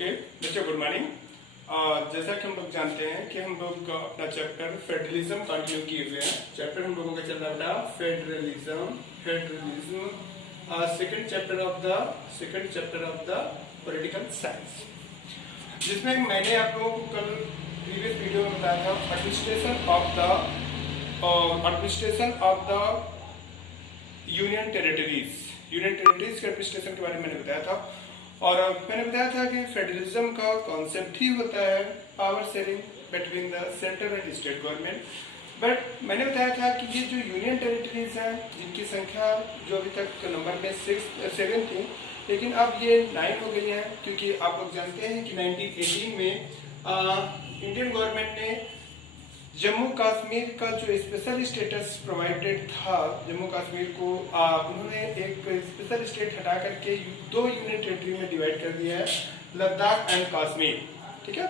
Okay बच्चों, good morning. जैसा कि हम लोग जानते हैं कि हम लोग अपना चैप्टर फेडरलिज्म कंटिन्यू किए हुए हैं। चैप्टर हम लोगों का चल रहा था federalism second chapter of the political science, जिसमें मैंने आप लोगों को कल प्रीवियस वीडियो में बताया था administration of the union territories के एडमिनिस्ट्रेशन के बारे में मैंने बताया था। और मैंने बताया था कि फेडरलिज्म का कॉन्सेप्ट ही होता है power sharing between the central and state government. But मैंने बताया था कि ये जो यूनियन टेरिटरीज हैं, जिनकी संख्या जो अभी तक नंबर में 7 थी, लेकिन अब ये 9 हो गई है, क्योंकि आप लोग जानते हैं कि 1918 में इंडियन गवर्नमेंट ने जम्मू कश्मीर का जो स्पेशल स्टेटस प्रोवाइडेड था, जम्मू कश्मीर को उन्होंने एक स्पेशल स्टेट हटा करके 2 यूनियन टेरिटरी में डिवाइड कर दिया है, लद्दाख एंड कश्मीर। ठीक है,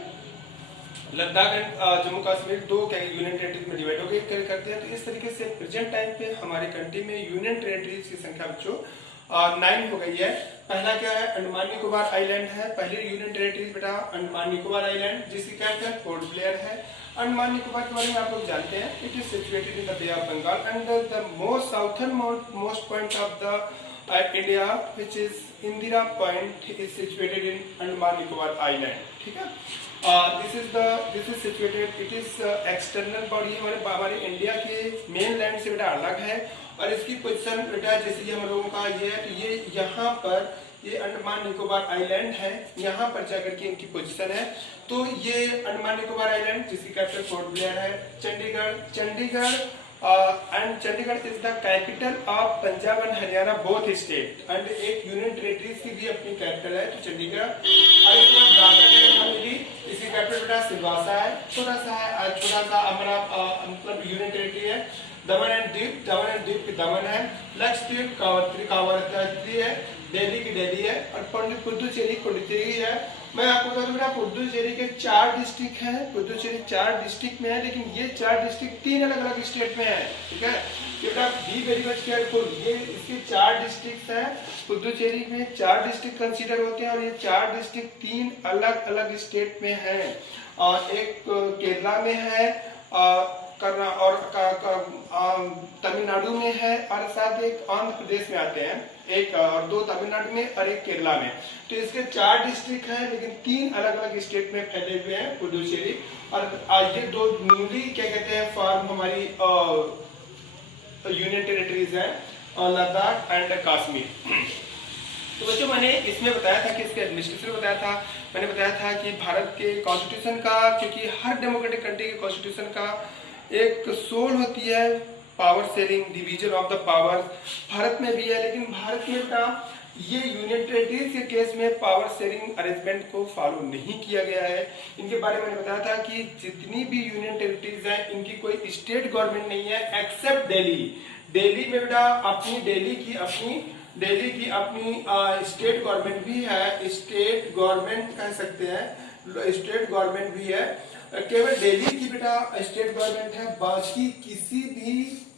Ladakh and Jammu Kashmir 2 union territories में डिवाइड हो गए करते हैं। तो इस तरीके से प्रेजेंट टाइम पे हमारे कंट्री में यूनियन टेरिटरीज की संख्या बच्चों 9 हो गई है। पहला क्या है, अंडमान निकोबार आइलैंड है। पहली यूनियन टेरिटरीज बेटा अंडमान निकोबार आइलैंड, जिसकी कैपिटल पोर्ट ब्लेयर है। अंडमान निकोबार के बारे में आप लोग जानते हैं, it is situated in the bay of Bengal and the most southern most point of the India which is Indira point is situated in Andaman Nicobar island. ठीक है, this is situated, it is external body, हमारे India के mainland से बेटा अलग है। और इसकी पोजीशन बेटा जैसे ये हम लोगों का ये है, तो ये यहाँ पर ये अंडमान निकोबार आइलैंड है, यहाँ पर जाकर के इनकी पोजीशन है। तो ये अंडमान निकोबार आइलैंड जिसकी कैपिटल पोर्ट ब्लेयर है। Chandigarh is the capital of Punjab and Haryana both state, and एक यूनियन टेरिटरीज की भी अपनी कैपिटल है, तो चंडीगढ़। और इसके बाद दादरा नगर हवेली, इसकी कैपिटल बेटा सिलवासा है, छोटा सा हमारा मतलब यूनियन टेरिटरी है। दमन एंड द्वीप की दमन है। लक्षद्वीप कावरत्ती है। दिल्ली की दिल्ली है। और पुडुचेरी है। मैं आपको बता दूं बेटा पुडुचेरी के 4 डिस्ट्रिक्ट हैं। पुडुचेरी 4 डिस्ट्रिक्ट में है, लेकिन ये 4 डिस्ट्रिक्ट 3 अलग अलग स्टेट में है। ठीक है, ये बेटा बी वेरी मच केयरफुल, ये इसके 4 डिस्ट्रिक्ट हैं। पुडुचेरी में 4 डिस्ट्रिक्ट कंसीडर होते हैं, और ये 4 डिस्ट्रिक्ट 3 अलग अलग स्टेट में है। और एक केरला में है, और तमिलनाडु में है, और साथ एक आंध्र प्रदेश में आते हैं, एक और 2 तमिलनाडु में और एक केरला में। तो इसके 4 डिस्ट्रिक्ट हैं, लेकिन 3 अलग अलग स्टेट में फैले हुए हैं पुडुचेरी। और ये 2 न्यूली क्या कहते हैं फॉर्म हमारी यूनियन टेरिटरीज है, लद्दाख एंड कश्मीर। तो बच्चों मैंने इसमें बताया था कि इसके एडमिनिस्ट्रेशन बताया था, मैंने बताया था कि भारत के कॉन्स्टिट्यूशन का, क्योंकि हर डेमोक्रेटिक कंट्री के कॉन्स्टिट्यूशन का एक सोल होती है power sharing, division of the power, Bharat में भी है। लेकिन भारत में बेटा ये यूनियन टेरिटरीज के केस में पावर शेयरिंग अरेंजमेंट को फॉलो नहीं किया गया है। इनके बारे में मैंने बताया था कि जितनी भी यूनियन टेरिटरीज हैं, इनकी कोई स्टेट गवर्नमेंट नहीं है एक्सेप्ट दिल्ली। दिल्ली में बेटा दिल्ली की अपनी स्टेट गवर्नमेंट भी है, स्टेट गवर्नमेंट कह सकते हैं, स्टेट गवर्नमेंट भी है। केवल दिल्ली की बेटा स्टेट गवर्नमेंट है, बाकी किसी भी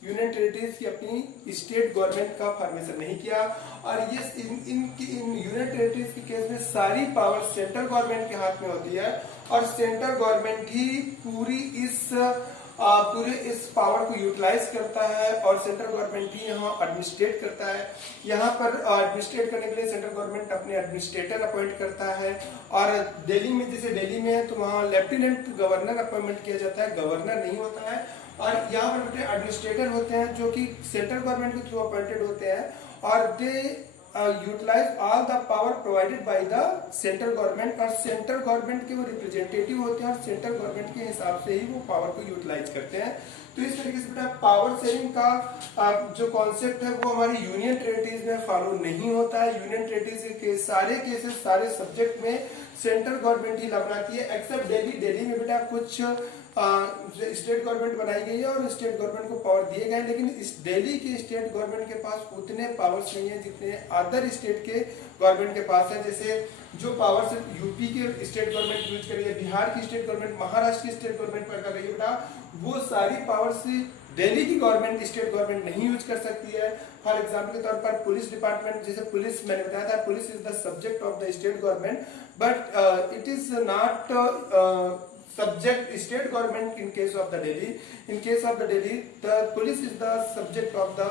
यूनियन टेरिटरीज की अपनी स्टेट गवर्नमेंट का फॉर्मेशन नहीं किया। और ये इन यूनियन टेरिटरीज के केस में सारी पावर सेंट्रल गवर्नमेंट के हाथ में होती है, और सेंट्रल गवर्नमेंट ही पूरे इस पावर को यूटिलाइज करता है, और सेंट्रल गवर्नमेंट ही यहाँ एडमिनिस्ट्रेट करता है। यहाँ पर एडमिनिस्ट्रेट करने के लिए सेंट्रल गवर्नमेंट अपने एडमिनिस्ट्रेटर अपॉइंट करता है। और दिल्ली में, जैसे दिल्ली में है, तो वहाँ लेफ्टिनेंट गवर्नर अपॉइंटमेंट किया जाता है, गवर्नर नहीं होता है। और यहाँ पर बेटे एडमिनिस्ट्रेटर होते हैं, जो कि सेंट्रल गवर्नमेंट के थ्रू अपॉइंटेड होते हैं, और they utilize all the power provided by the central government. और सेंट्रल गवर्नमेंट के वो रिप्रेजेंटेटिव होते हैं, और सेंट्रल गवर्नमेंट के हिसाब से ही वो पावर को यूटिलाइज करते हैं। तो इस तरीके से बेटा पावर शेयरिंग का जो कॉन्सेप्ट है वो हमारी यूनियन टेरिटरीज में फॉलो नहीं होता है। यूनियन टेरिटरीज के सारे केसेस, सारे सब्जेक्ट में सेंट्रल गवर्नमेंट ही ला बनाती है, एक्सेप्ट दिल्ली। दिल्ली में बेटा कुछ स्टेट गवर्नमेंट बनाई गई है, और स्टेट गवर्नमेंट को पावर दिए गए, लेकिन इस दिल्ली की स्टेट गवर्नमेंट के पास उतने पावर्स नहीं है जितने अदर स्टेट के गवर्नमेंट के पास है। जैसे जो पावर्स यूपी के स्टेट गवर्नमेंट यूज कर रही है, बिहार की स्टेट गवर्नमेंट, महाराष्ट्र की स्टेट गवर्नमेंट कर रही है बेटा, वो सारी पावर्स दिल्ली की गवर्नमेंट स्टेट गवर्नमेंट नहीं यूज कर सकती है। फॉर एग्जाम्पल के तौर पर पुलिस डिपार्टमेंट, जैसे पुलिस मैंने बताया था, police is the subject of the state government, but it is not subject state government in case of the Delhi. In case of the Delhi, the police is the subject of the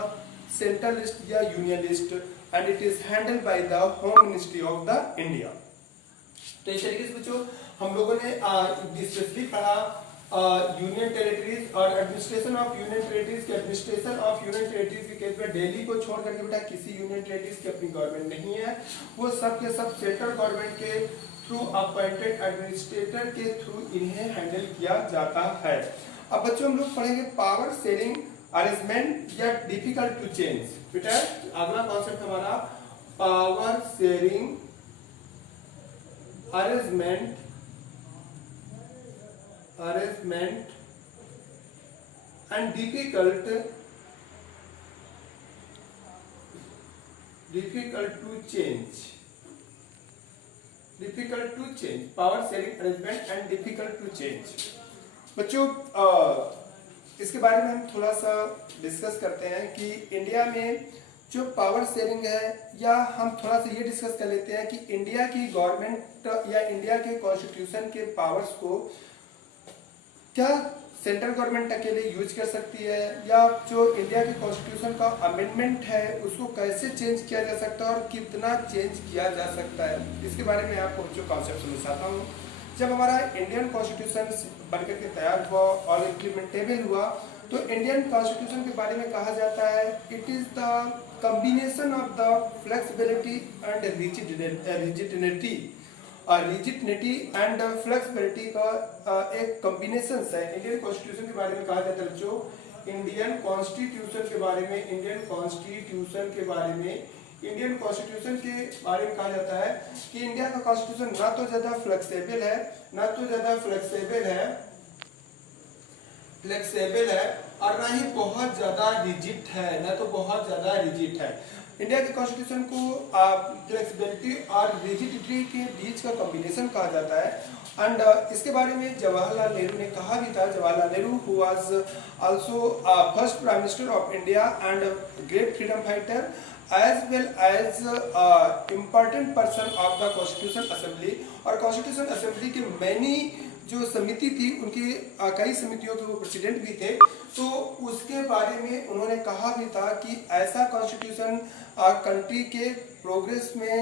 centralist या unionist and it is handled by the Home Ministry of the India. तो इस तरीके से बच्चों हम लोगों ने specially पढ़ा यूनियन टेरिटरीज और एडमिनिस्ट्रेशन ऑफ यूनियन टेरिटरीज के। एडमिनिस्ट्रेशन ऑफ यूनियन टेरिटरीज के केस में दिल्ली को छोड़ करके बेटा किसी यूनियन टेरिटरीज की अपनी गवर्नमेंट नहीं है, वो सब के सब सेंट्रल गवर्नमेंट के थ्रू अपॉइंटेड एडमिनिस्ट्रेटर के थ्रू इन्हें हैंडल किया जाता है। अब बच्चों हम लोग पढ़ेंगे पावर शेयरिंग अरेंजमेंट या डिफिकल्ट टू चेंज। बेटा अगला कॉन्सेप्ट हमारा power sharing arrangement and difficult to change. Difficult to change, power sharing arrangement and difficult to change. बच्चों इसके बारे में हम थोड़ा सा डिस्कस करते हैं कि इंडिया में जो पावर शेयरिंग है, या हम थोड़ा सा ये डिस्कस कर लेते हैं कि इंडिया की गवर्नमेंट या इंडिया के कॉन्स्टिट्यूशन के पावर्स को क्या सेंट्रल गवर्नमेंट अकेले यूज कर सकती है, या जो इंडिया के कॉन्स्टिट्यूशन का अमेंडमेंट है उसको कैसे चेंज किया जा सकता है और कितना चेंज किया जा सकता है। इसके बारे में आपको जो कॉन्सेप्ट समझाता हूँ। जब हमारा इंडियन कॉन्स्टिट्यूशन बनकर के तैयार हुआ और इम्प्लीमेंटेबल हुआ, तो इंडियन कॉन्स्टिट्यूशन के बारे में कहा जाता है it is the combination of the flexibility and rigidity and flexibility का एक कॉम्बिनेशन है। इंडियन कॉन्स्टिट्यूशन के बारे में कहा जाता है बच्चों, इंडियन कॉन्स्टिट्यूशन के बारे में कहा जाता है कि इंडिया का कॉन्स्टिट्यूशन ना तो ज्यादा फ्लेक्सिबल है और ना ही बहुत ज्यादा रिजिड है, इंडिया के कॉन्स्टिट्यूशन को फ्लेक्सिबिलिटी और रिजिडिटी के बीच का कॉम्बिनेशन कहा जाता है। एंड इसके बारे में जवाहरलाल नेहरू ने कहा भी था। Jawaharlal Nehru who was also first prime minister of India and great freedom fighter as well as important person of the Constitution Assembly, और कॉन्स्टिट्यूशन असेंबली के मैनी जो समिति थी उनकी कई समितियों के वो प्रेसिडेंट भी थे, तो उसके बारे में उन्होंने कहा भी था कि ऐसा कॉन्स्टिट्यूशन कंट्री के प्रोग्रेस में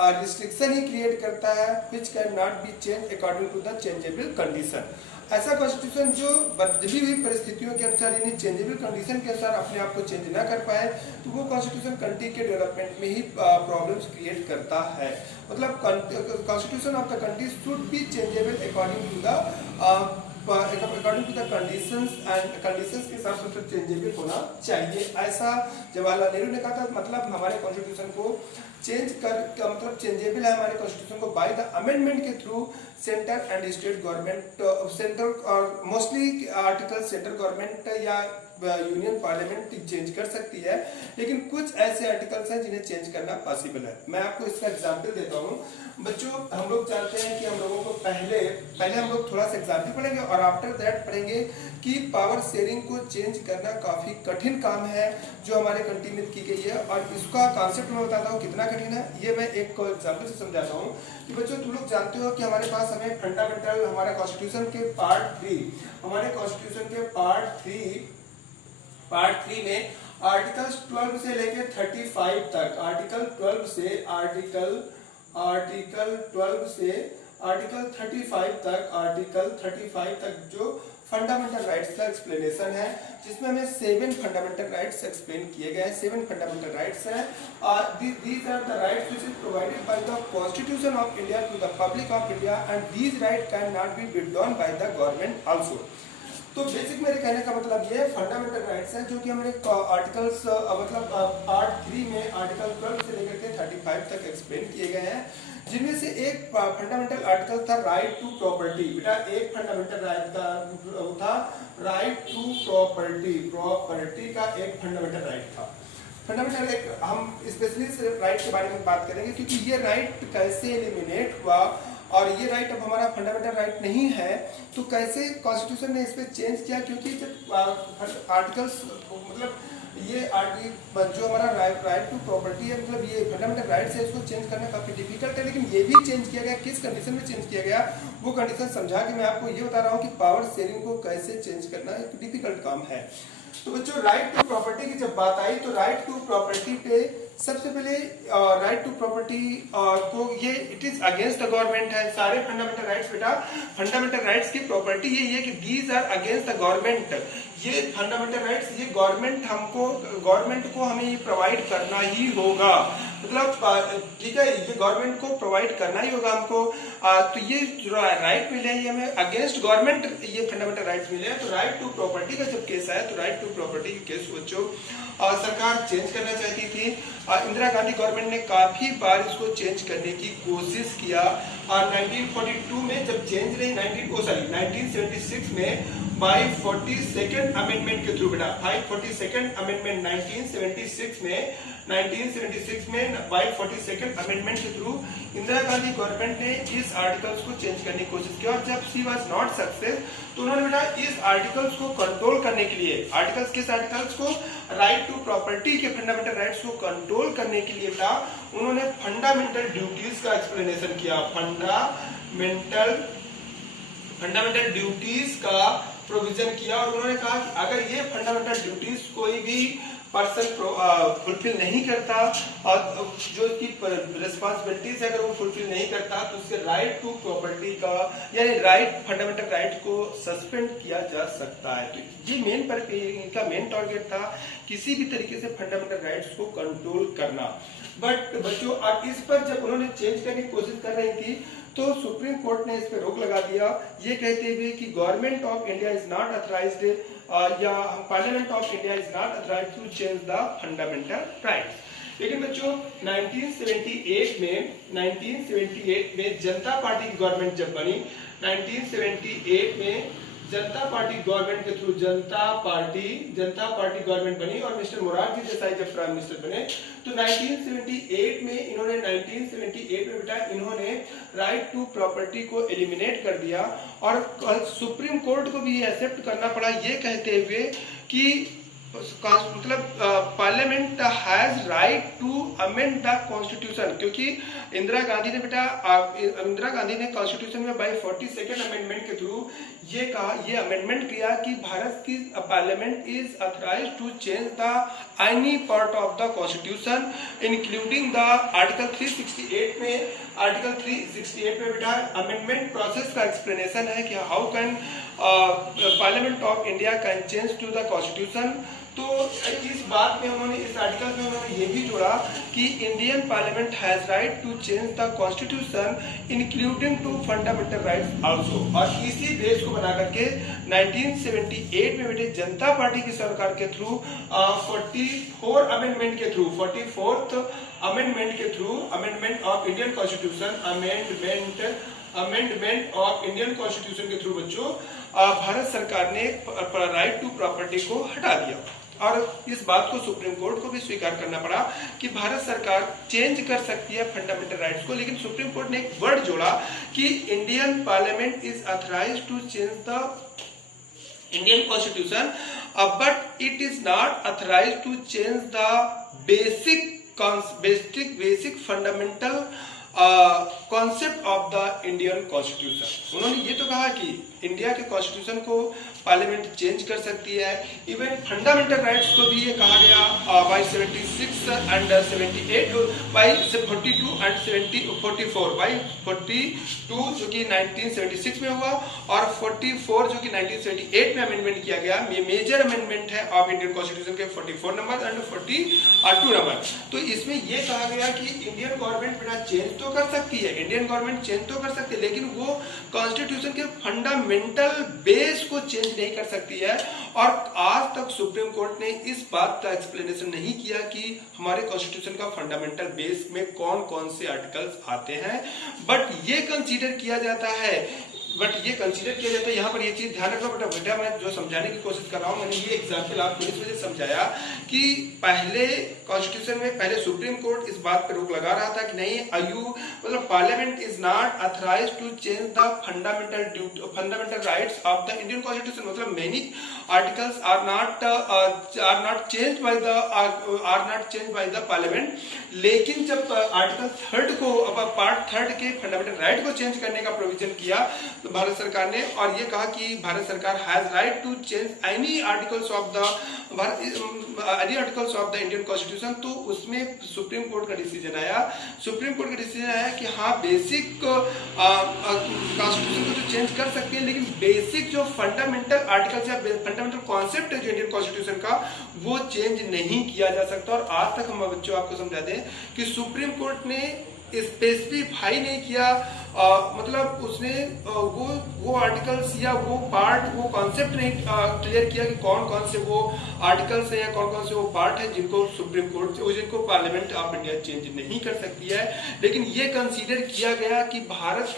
रिस्ट्रिक्शन ही क्रिएट करता है which can not be change according to the changeable condition. ऐसा कॉन्स्टिट्यूशन जो बदली हुई परिस्थितियों के अनुसार यानी चेंजेबल कंडीशन के अनुसार अपने आप को चेंज ना कर पाए, तो वो कॉन्स्टिट्यूशन कंट्री के डेवलपमेंट में ही प्रॉब्लम्स क्रिएट करता है। मतलब constitution of the country should be changeable according to the conditions and conditions के हिसाब से चेंजेबल होना चाहिए, ऐसा जवाहरलाल नेहरू ने कहा था। मतलब हमारे कॉन्स्टिट्यूशन को चेंज कर मतलब चेंजेबल है हमारे कॉन्स्टिट्यूशन को बाय द अमेंडमेंट के through centre and state government, central और मोस्टली आर्टिकल सेंट्रल गवर्नमेंट या यूनियन पार्लियामेंट चेंज कर सकती है, लेकिन कुछ ऐसे आर्टिकल्स हैं जिन्हें चेंज करना पॉसिबल है। मैं आपको इसका एग्जांपल देता हूं। बच्चों हम लोग जानते हैं कि हम लोगों को पहले हम लोग थोड़ा सा एग्जांपल पढ़ेंगे और आफ्टर दैट पढ़ेंगे कि पावर शेयरिंग को चेंज करना काफी कठिन काम है जो हमारे कंट्री में की गई है, और इसका कॉन्सेप्ट मैं बताता हूँ कितना कठिन है। ये मैं एक एग्जाम्पल से समझाता हूँ कि बच्चों तुम लोग जानते हो कि हमारे पास हमें फंडामेंटल हमारे कॉन्स्टिट्यूशन के पार्ट 3 में आर्टिकल 12 से लेकर 35 तक, आर्टिकल 12 से आर्टिकल 35 तक जो फंडामेंटल राइट्स का एक्सप्लेनेशन है, जिसमें हमें 7 फंडामेंटल राइट्स एक्सप्लेन किए गए हैं। 7 फंडामेंटल राइट्स हैं। These are the rights which is provided by the Constitution of India to the public of India, and these rights cannot be withdrawn by the government also. तो basic मेरे कहने का मतलब ये फंडामेंटल राइट्स हैं जो कि हमारे आर्टिकल्स मतलब पार्ट 3 में आर्टिकल 12 से लेकर के 35 तक एक्सप्लेन किए गए हैं, जिनमें से एक फंडामेंटल आर्टिकल था राइट टू प्रॉपर्टी। बेटा एक फंडामेंटल राइट था राइट टू प्रॉपर्टी का एक फंडामेंटल राइट था। फंडामेंटल एक हम स्पेशली राइट के बारे में बात करेंगे क्योंकि ये राइट कैसे एलिमिनेट हुआ और ये राइट अब हमारा फंडामेंटल राइट नहीं है, तो कैसे कॉन्स्टिट्यूशन ने इस पर चेंज किया? क्योंकि जब आर्टिकल्स मतलब ये जो हमारा राइट टू प्रॉपर्टी है, मतलब ये फंडामेंटल राइट्स है, इसको चेंज करना काफी डिफिकल्ट है, लेकिन ये भी चेंज किया गया। किस कंडीशन में चेंज किया गया वो कंडीशन समझा के मैं आपको ये बता रहा हूँ कि पावर शेयरिंग को कैसे चेंज करना एक डिफिकल्ट काम है। तो बच्चों राइट टू प्रॉपर्टी की जब बात आई तो राइट टू प्रॉपर्टी पे सबसे पहले राइट टू प्रॉपर्टी को ये it is against the government है। सारे फंडामेंटल राइट्स बेटा, फंडामेंटल राइट्स की प्रॉपर्टी यही है कि these are against the government. ये फंडामेंटल राइट्स ये गवर्नमेंट को हमें ये प्रोवाइड करना ही होगा, मतलब ठीक है, ये गवर्नमेंट को प्रोवाइड करना ही होगा हमको। तो ये जो राइट मिले ये हमें अगेंस्ट गवर्नमेंट ये फंडामेंटल राइट्स मिले हैं। तो राइट टू प्रॉपर्टी का जब केस आया तो राइट टू प्रॉपर्टी के केस बच्चों सरकार चेंज करना चाहती थी। इंदिरा गांधी गवर्नमेंट ने काफी बार इसको चेंज करने की कोशिश किया और 1942 में जब चेंज रही 1976 में बाय 42nd अमेंडमेंट के थ्रू बेटा, 42nd अमेंडमेंट 1976 में बाय 42nd अमेंडमेंट के थ्रू इंदिरा गांधी गवर्नमेंट ने इस आर्टिकल्स को चेंज करने की कोशिश की और जब शी वाज नॉट सक्सेस तो उन्होंने बेटा इस आर्टिकल्स को कंट्रोल करने के लिए, किस आर्टिकल्स को, राइट टू प्रॉपर्टी के फंडामेंटल राइट्स को कंट्रोल करने के लिए बेटा उन्होंने फंडामेंटल ड्यूटीज का एक्सप्लेनेशन किया। फंडामेंटल ड्यूटीज का प्रोविजन किया और उन्होंने कहा कि अगर ये फंडामेंटल ड्यूटीज कोई भी पर्सन फुलफिल नहीं करता और जो इसकी रिस्पॉन्सिबिलिटीज है अगर वो फुलफिल नहीं करता तो उसके राइट टू प्रॉपर्टी का यानी फंडामेंटल राइट को सस्पेंड किया जा सकता है। तो ये इनका मेन टारगेट था किसी भी तरीके से फंडामेंटल राइट्स को कंट्रोल करना। बट बच्चों अब इस पर जब उन्होंने चेंज करने की कोशिश कर रही थी तो सुप्रीम कोर्ट ने इस पर रोक लगा दिया, ये कहते हुए कि government of India is not authorized या parliament of India is not authorized to change the fundamental rights. लेकिन बच्चों 1978 में जनता पार्टी की गवर्नमेंट जब बनी, 1978 में जनता पार्टी गवर्नमेंट के थ्रू जनता पार्टी गवर्नमेंट बनी और मिस्टर मोरारजी देसाई जब प्राइम मिनिस्टर बने तो 1978 में बेटा इन्होंने राइट टू प्रॉपर्टी को एलिमिनेट कर दिया और सुप्रीम कोर्ट को भी ये एक्सेप्ट करना पड़ा, ये कहते हुए कि मतलब parliament has right to amend the constitution, क्योंकि इंदिरा गांधी ने कॉन्स्टिट्यूशन में बाय 42nd अमेंडमेंट के थ्रू ये अमेंडमेंट किया कि भारत की parliament is authorized to change the any part of the constitution including the article 368 में बेटा अमेंडमेंट प्रोसेस का एक्सप्लेनेशन है कि how can parliament of India can change to the constitution. तो इस बात में उन्होंने इस आर्टिकल में उन्होंने ये भी जोड़ा कि Indian parliament has right to change the constitution including to fundamental rights also. और इसी बेस को बना करके 1978 में बेटे जनता पार्टी की सरकार के थ्रू 44th अमेंडमेंट के through amendment of Indian constitution amendment of Indian constitution के थ्रू बच्चों भारत सरकार ने राइट टू प्रॉपर्टी को हटा दिया और इस बात को सुप्रीम कोर्ट को भी स्वीकार करना पड़ा कि भारत सरकार चेंज कर सकती है फंडामेंटल राइट्स को। लेकिन सुप्रीम कोर्ट ने एक वर्ड जोड़ा कि Indian parliament is authorized to change the Indian constitution but it is not authorized to change the basic fundamental concept of the Indian constitution. उन्होंने ये तो कहा कि इंडिया के कॉन्स्टिट्यूशन को पार्लियामेंट चेंज कर सकती है, इवन फंडामेंटल राइट्स को भी ये कहा गया by 76 and 78 by 42 and 44 by 42 जो कि 1976 में हुआ और 44 जो कि 1978 में अमेंडमेंट किया गया। ये मेजर अमेंडमेंट है ऑफ इंडियन कॉन्स्टिट्यूशन के 44 नंबर एंड 42 नंबर। तो इसमें ये कहा गया कि इंडियन गवर्नमेंट बिना चेंज तो कर सकती है, इंडियन गवर्नमेंट चेंज तो कर सकती है, लेकिन वो कॉन्स्टिट्यूशन के फंडामेंटल बेस को चेंज नहीं कर सकती है। और आज तक सुप्रीम कोर्ट ने इस बात का एक्सप्लेनेशन नहीं किया कि हमारे कॉन्स्टिट्यूशन का फंडामेंटल बेस में कौन कौन से आर्टिकल्स आते हैं, बट ये कंसीडर किया जाता है बट ये कंसीडर किया जाता है। यहाँ पर ये चीज ध्यान रखना बेटा, मैं जो समझाने की कोशिश कर रहा हूँ, मैंने ये एग्जाम्पल आपको इस वजह से समझाया कि पहले कॉन्स्टिट्यूशन में पहले सुप्रीम कोर्ट इस बात पर रोक लगा रहा था कि नहीं, मतलब parliament is not authorized to change the fundamental rights of the Indian constitution. मतलब many articles are not change by the parliament. लेकिन जब आर्टिकल 3 को, अब पार्ट 3 के फंडामेंटल राइट को चेंज करने का प्रोविजन किया तो भारत सरकार ने, और ये कहा कि भारत सरकार has right to change any articles of the Indian constitution, तो उसमें सुप्रीम कोर्ट का डिसीजन आया। कि हाँ, बेसिक कॉन्स्टिट्यूशन को तो चेंज कर सकते हैं, लेकिन बेसिक जो फंडामेंटल आर्टिकल्स या फंडामेंटल कॉन्सेप्ट है जो इंडियन कॉन्स्टिट्यूशन का, वो चेंज नहीं किया जा सकता। और आज तक हम बच्चों आपको समझा दें कि सुप्रीम कोर्ट ने स्पेसिफाई नहीं किया, मतलब उसने वो आर्टिकल्स या वो पार्ट, वो कॉन्सेप्ट नहीं क्लियर किया कि कौन कौन से वो आर्टिकल्स है या कौन कौन से वो पार्ट है जिनको सुप्रीम कोर्ट, जिनको पार्लियामेंट ऑफ इंडिया चेंज नहीं कर सकती है। लेकिन ये कंसीडर किया गया कि भारत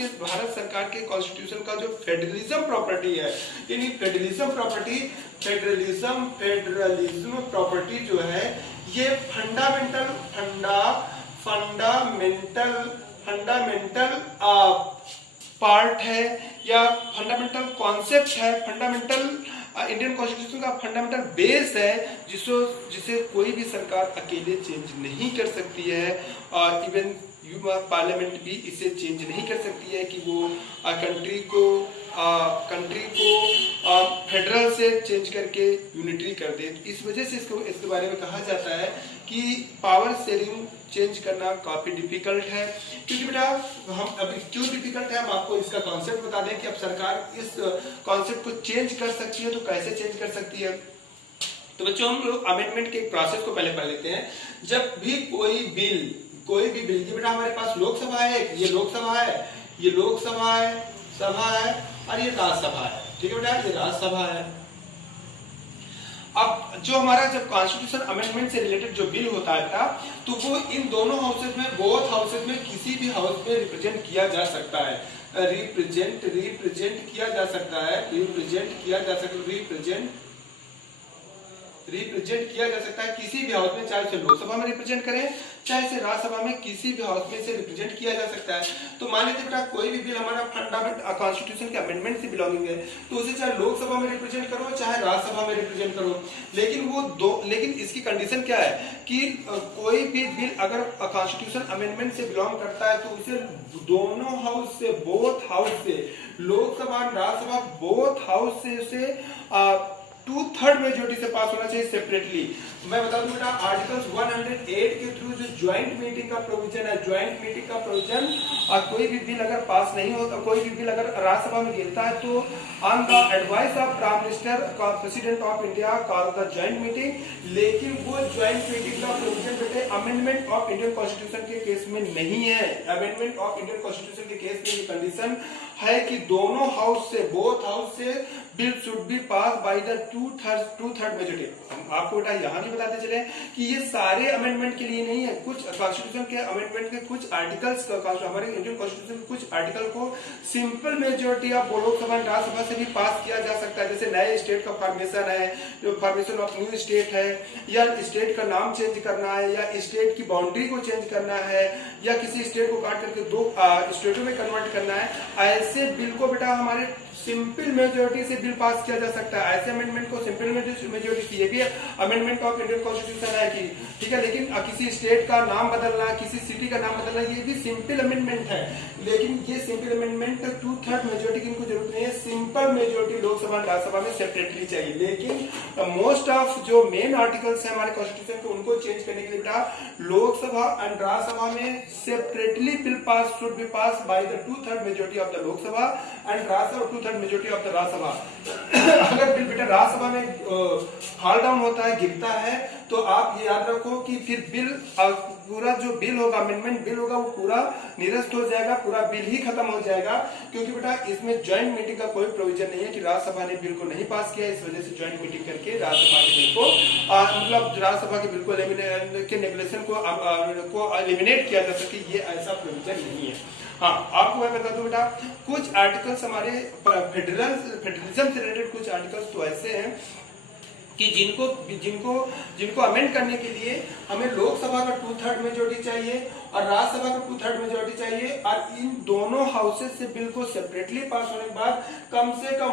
सरकार के कॉन्स्टिट्यूशन का जो फेडरलिज्म प्रॉपर्टी है, यानी फेडरलिज्म प्रॉपर्टी जो है, ये फंडामेंटल पार्ट है या फंडामेंटल कॉन्सेप्ट है, फंडामेंटल इंडियन कॉन्स्टिट्यूशन का फंडामेंटल बेस है, जिसे कोई भी सरकार अकेले चेंज नहीं कर सकती है। इवन पार्लियामेंट भी इसे चेंज नहीं कर सकती है कि वो कंट्री को फेडरल से चेंज करके यूनिटरी कर दे। इस वजह से इसके बारे में कहा जाता है कि पावर शेयरिंग चेंज करना काफी डिफिकल्ट है। क्योंकि बेटा हम अभी क्यों डिफिकल्ट है, हम आपको इसका कॉन्सेप्ट बता दें कि अब सरकार इस कॉन्सेप्ट को चेंज कर सकती है, तो कैसे चेंज कर सकती है। तो बच्चों, हम लोग अमेंडमेंट के प्रोसेस को पहले पढ़ लेते हैं। जब भी कोई बिल, ये बेटा हमारे पास लोकसभा है, ये लोकसभा है और ये राज्यसभा है, ठीक है बेटा, ये राज्यसभा है। अब जो हमारा जब कॉन्स्टिट्यूशन अमेंडमेंट से रिलेटेड जो बिल होता है बेटा, तो वो इन दोनों हाउसेज में, बोथ हाउसेज में, किसी भी हाउस में रिप्रेजेंट किया जा सकता है, रिप्रेजेंट किया जा सकता है किसी भी हाउस में, चाहे उसे लोकसभा में रिप्रेजेंट करें, चाहे इसे राज्यसभा में, किसी भी हाउस में इसे रिप्रेजेंट किया जा सकता है। तो मान लीजिए बेटा कोई भी बिल हमारा फंडामेंटल कॉन्स्टिट्यूशन के अमेंडमेंट से बिलोंगिंग है, तो उसे चाहे लोकसभा में रिप्रेजेंट करो, चाहे राज्यसभा में रिप्रेजेंट करो, लेकिन इसकी कंडीशन क्या है कि कोई भी बिल अगर कॉन्स्टिट्यूशन अमेंडमेंट से बिलोंग करता है, तो उसे दोनों हाउस से, बोथ हाउस से, लोकसभा राज्यसभा बोथ हाउस से उसे 2/3 मेजोरिटी से पास होना चाहिए सेपरेटली। मैं बता दूं बेटा, आर्टिकल्स 108 के थ्रू जो ज्वाइंट मीटिंग का प्रोविजन है, कोई भी बिल अगर पास नहीं होता, कोई भी बिल अगर राज्यसभा में गिरता है, तो on the advice of prime minister, president of India call the joint meeting. लेकिन वो ज्वाइंट मीटिंग का प्रोविजन बेटे अमेंडमेंट ऑफ इंडियन कॉन्स्टिट्यूशन के केस में नहीं है। अमेंडमेंट ऑफ इंडियन कॉन्स्टिट्यूशन के केस में ये कंडीशन है कि दोनों हाउस से, बोथ हाउस से bill should be pass by the 2/3 majority. हम आपको बेटा यहाँ भी बताते चले कि ये सारे अमेंडमेंट के लिए नहीं है, कुछ कॉन्स्टिट्यूशन के अमेंडमेंट के कुछ आर्टिकल्स, हमारे इंडियन कॉन्स्टिट्यूशन के कुछ आर्टिकल को simple majority of Lok Sabha Rajya Sabha से भी पास किया जा सकता है। जैसे नए स्टेट का फॉर्मेशन है, जो फॉर्मेशन ऑफ न्यू स्टेट है, या स्टेट का नाम चेंज करना है, या स्टेट की बाउंड्री को चेंज करना है, या किसी स्टेट को काट करके 2 स्टेटों में कन्वर्ट करना है। ऐसे बिल को बेटा हमारे सिंपल मेजोरिटी से बिल पास किया जा सकता है। ऐसे अमेंडमेंट को सिंपल मेजोरिटी, ये भी अमेंडमेंट ऑफ इंडियन कॉन्स्टिट्यूशन है कि ठीक है, लेकिन किसी स्टेट का नाम बदलना, किसी सिटी का नाम बदलना, ये भी सिंपल अमेंडमेंट है। लेकिन ये सिंपल अमेंडमेंट 2/3 मेजोरिटी की इनको जरूरत नहीं है, सिंपल मेजोरिटी लोकसभा राज्यसभा में सेपरेटली चाहिए। लेकिन मोस्ट ऑफ जो मेन आर्टिकल्स है हमारे कॉन्स्टिट्यूशन के, उनको चेंज करने के लिए बेटा लोकसभा एंड राज्यसभा में separately bill pass should be pass by the 2/3 majority of the Lok Sabha and Rajya Sabha 2/3 majority of the Rajya Sabha. अगर बिल बेटा राज्यसभा में फॉल डाउन होता है, गिरता है, तो आप ये याद रखो कि फिर बिल पूरा जो बिल होगा, अमेंडमेंट बिल होगा, वो पूरा निरस्त हो जाएगा, पूरा बिल ही खत्म हो जाएगा। क्योंकि बेटा इसमें ज्वाइंट मीटिंग का कोई प्रोविजन नहीं है कि राज्यसभा ने बिल को नहीं पास किया, इस वजह से ज्वाइंट मीटिंग करके राज्यसभा के बिल को मतलब राज्यसभा के बिल को के नेगलेशन को एलिमिनेट किया जा सके, ये ऐसा प्रोविजन नहीं है। हाँ, आपको मैं बता दूं बेटा, कुछ आर्टिकल्स हमारे फेडरलिज्म से रिलेटेड कुछ आर्टिकल्स तो ऐसे हैं कि जिनको अमेंड करने के लिए हमें लोकसभा का 2/3 मेजोरिटी चाहिए और राज्यसभा का 2/3 मेजोरिटी चाहिए, और इन दोनों हाउसेस से बिल को सेपरेटली पास होने के बाद कम से कम